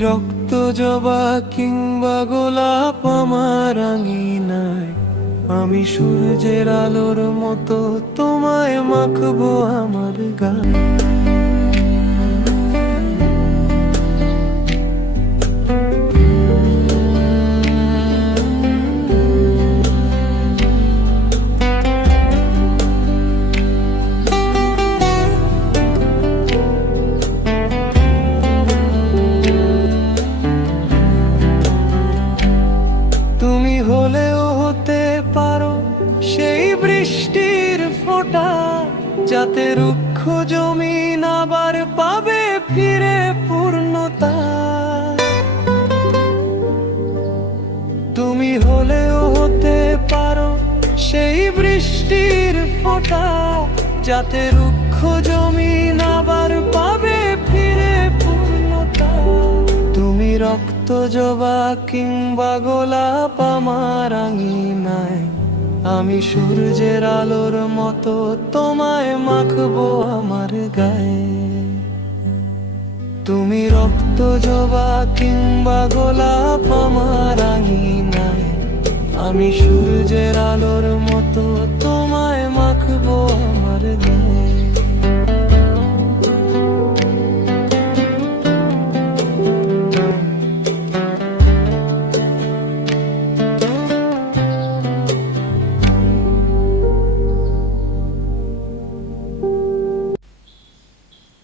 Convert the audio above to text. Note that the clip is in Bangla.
রক্ত জবা কিংবা গোলাপ আমার আঙিনায়, আমি সূর্যের আলোর মতো তোমায় মাখবো আমার গায়ে। তুমি হলেও হতে পারো সেই বৃষ্টির ফোঁটা, যাতে রুক্ষ জমিন আবার পাবে ফিরে পূর্ণতা। তুমি হলেও হতে পারো সেই বৃষ্টির ফোঁটা, যাতে রুক্ষ জমিন আবার পাবে ফিরে পূর্ণতা। তুমি রক্ত জবা কিংবা গোলাপ আমার আঙিনায়, আমি সূর্যের আলোর মতো তোমায় মাখবো আমার গায়ে। তুমি রক্ত জবা কিংবা গোলাপ আমার আঙিনায়, আমি সূর্যের আলোর মতো তোমায় মাখবো আমার গায়ে।